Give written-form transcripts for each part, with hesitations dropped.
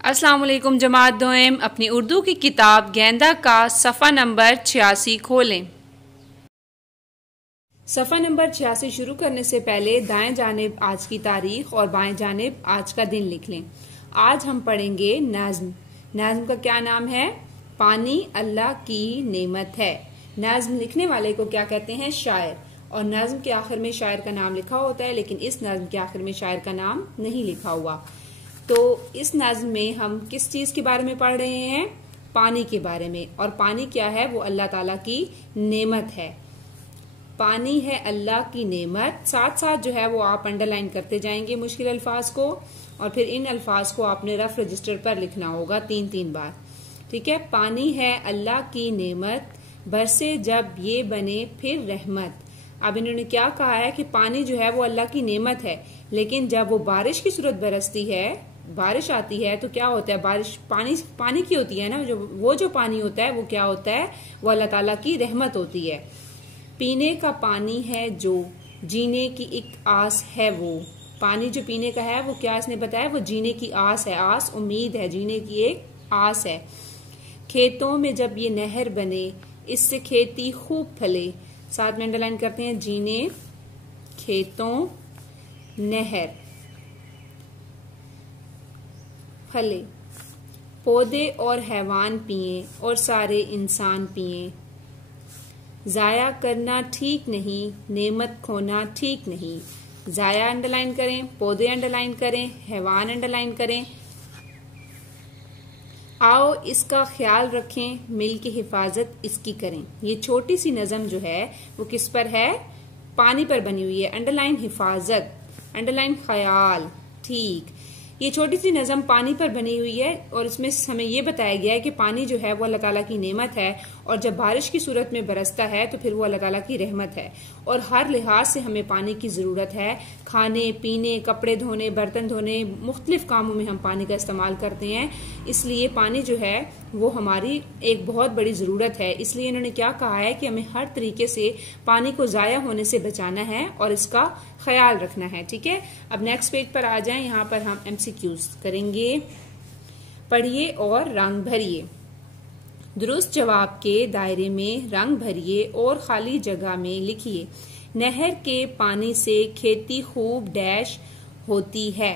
अस्सलाम वालेकुम जमात दोएम। अपनी उर्दू की किताब गेंदा का सफ़ा नंबर 86 खोलें। सफ़ा नंबर 86 शुरू करने से पहले दाएं जानिब आज की तारीख और बाएं जानिब आज का दिन लिख लें। आज हम पढ़ेंगे नज़्म। नज़्म का क्या नाम है? पानी अल्लाह की नेमत है। नज़्म लिखने वाले को क्या कहते हैं? शायर। और नज़्म के आखिर में शायर का नाम लिखा होता है, लेकिन इस नज़्म के आखिर में शायर का नाम नहीं लिखा हुआ। तो इस नज़्म में हम किस चीज के बारे में पढ़ रहे हैं? पानी के बारे में। और पानी क्या है? वो अल्लाह ताला की नेमत है। पानी है अल्लाह की नेमत। साथ साथ जो है वो आप अंडरलाइन करते जाएंगे मुश्किल अल्फाज को, और फिर इन अल्फाज को आपने रफ रजिस्टर पर लिखना होगा 3-3 बार। ठीक है। पानी है अल्लाह की नेमत, बरसे जब ये बने फिर रहमत। अब इन्होंने क्या कहा है कि पानी जो है वो अल्लाह की नेमत है, लेकिन जब वो बारिश की सूरत बरसती है, बारिश आती है, तो क्या होता है? बारिश पानी की होती है ना, जो पानी होता है वो क्या होता है? वो अल्लाह ताला की रहमत होती है। पीने का पानी है जो जीने की एक आस है वो। पानी जो पीने का है वो क्या इसने बताया? वो जीने की आस है। आस उम्मीद है, जीने की एक आस है। खेतों में जब ये नहर बने, इससे खेती खूब फले। साथ में अंडरलाइन करते हैं, जीने, खेतों, नहर, फले। पौधे और हैवान पिए और सारे इंसान पिए। जाया करना ठीक नहीं, नेमत खोना ठीक नहीं। जाया अंडरलाइन करें, पौधे अंडरलाइन करें, हैवान अंडरलाइन करें। आओ इसका ख्याल रखें, मिल के हिफाजत इसकी करें। ये छोटी सी नज़म जो है वो किस पर है? पानी पर बनी हुई है। अंडरलाइन हिफाजत, अंडरलाइन ख्याल। ठीक, ये छोटी सी नज़म पानी पर बनी हुई है, और इसमें हमें ये बताया गया है कि पानी जो है वो अल्लाह ताला की नेमत है, और जब बारिश की सूरत में बरसता है तो फिर वो अल्लाह ताला की रहमत है। और हर लिहाज से हमें पानी की ज़रूरत है। खाने पीने, कपड़े धोने, बर्तन धोने, मुख्तलिफ कामों में हम पानी का इस्तेमाल करते हैं। इसलिए पानी जो है वो हमारी एक बहुत बड़ी ज़रूरत है। इसलिए इन्होंने क्या कहा है कि हमें हर तरीके से पानी को ज़ाया होने से बचाना है और इसका ख्याल रखना है। ठीक है। अब नेक्स्ट पेज पर आ जाएं। यहाँ पर हम MCQs करेंगे। पढ़िए और रंग भरिए। दुरुस्त जवाब के दायरे में रंग भरिए और खाली जगह में लिखिए। नहर के पानी से खेती खूब डैश होती है।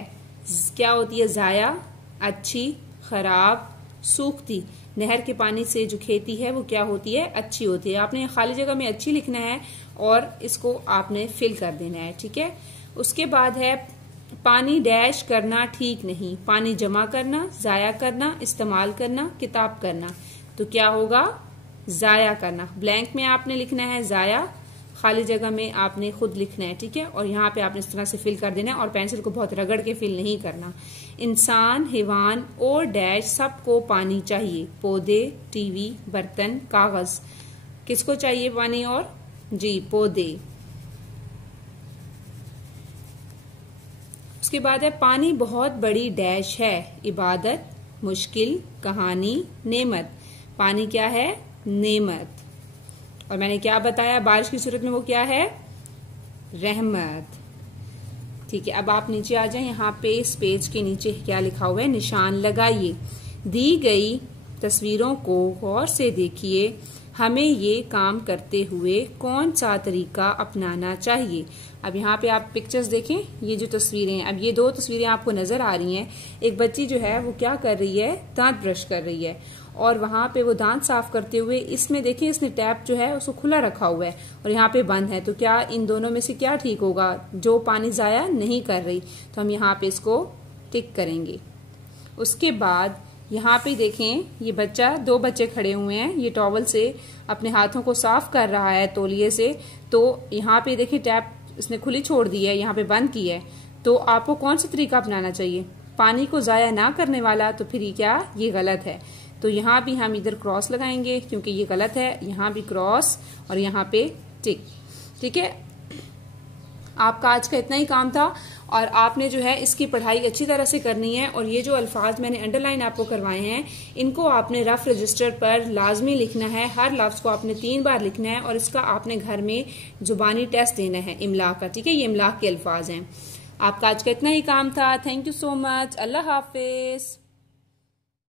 क्या होती है? ज़ाया, अच्छी, खराब, सूखती। नहर के पानी से जो खेती है वो क्या होती है? अच्छी होती है। आपने खाली जगह में अच्छी लिखना है और इसको आपने फिल कर देना है। ठीक है। उसके बाद है पानी डैश करना ठीक नहीं। पानी जमा करना, ज़ाया करना, इस्तेमाल करना, किताब करना। तो क्या होगा? ज़ाया करना। ब्लैंक में आपने लिखना है ज़ाया, खाली जगह में आपने खुद लिखना है। ठीक है। और यहाँ पे आपने इस तरह से फिल कर देना है, और पेंसिल को बहुत रगड़ के फिल नहीं करना। इंसान, हैवान और डैश सबको पानी चाहिए। पौधे, टीवी, बर्तन, कागज। किसको चाहिए पानी? और जी, पौधे। उसके बाद है पानी बहुत बड़ी डैश है। इबादत, मुश्किल, कहानी, नेमत। पानी क्या है? नेमत। और मैंने क्या बताया? बारिश की सूरत में वो क्या है? रहमत। ठीक है। अब आप नीचे आ जाएं। यहाँ पे इस पेज के नीचे क्या लिखा हुआ है? निशान लगाइए। दी गई तस्वीरों को गौर से देखिए। हमें ये काम करते हुए कौन सा तरीका अपनाना चाहिए? अब यहाँ पे आप पिक्चर्स देखें। ये जो तस्वीरें हैं, अब ये 2 तस्वीरें आपको नजर आ रही हैं। एक बच्ची जो है वो क्या कर रही है? दांत ब्रश कर रही है, और वहां पे वो दांत साफ करते हुए, इसमें देखिए इसने टैप जो है उसको खुला रखा हुआ है और यहाँ पे बंद है। तो क्या इन दोनों में से क्या ठीक होगा? जो पानी जाया नहीं कर रही। तो हम यहाँ पे इसको टिक करेंगे। उसके बाद यहाँ पे देखें, ये बच्चा, 2 बच्चे खड़े हुए हैं। ये टॉवल से अपने हाथों को साफ कर रहा है, तौलिए से। तो यहाँ पे देखिए टैप इसने खुली छोड़ दी है, यहाँ पे बंद की है। तो आपको कौन सा तरीका अपनाना चाहिए? पानी को जाया ना करने वाला। तो फिर ये क्या? ये गलत है। तो यहाँ भी हम इधर क्रॉस लगाएंगे क्योंकि ये गलत है। यहाँ भी क्रॉस और यहाँ पे टिक। ठीक है। आपका आज का इतना ही काम था, और आपने जो है इसकी पढ़ाई अच्छी तरह से करनी है। और ये जो अल्फाज मैंने अंडरलाइन आपको करवाए हैं, इनको आपने रफ रजिस्टर पर लाजमी लिखना है। हर लफ्ज को आपने 3 बार लिखना है, और इसका आपने घर में जुबानी टेस्ट देना है इमला का। ठीक है। ये इमला के अल्फाज हैं। आपका आज का इतना ही काम था। Thank you so much. Allah Hafiz.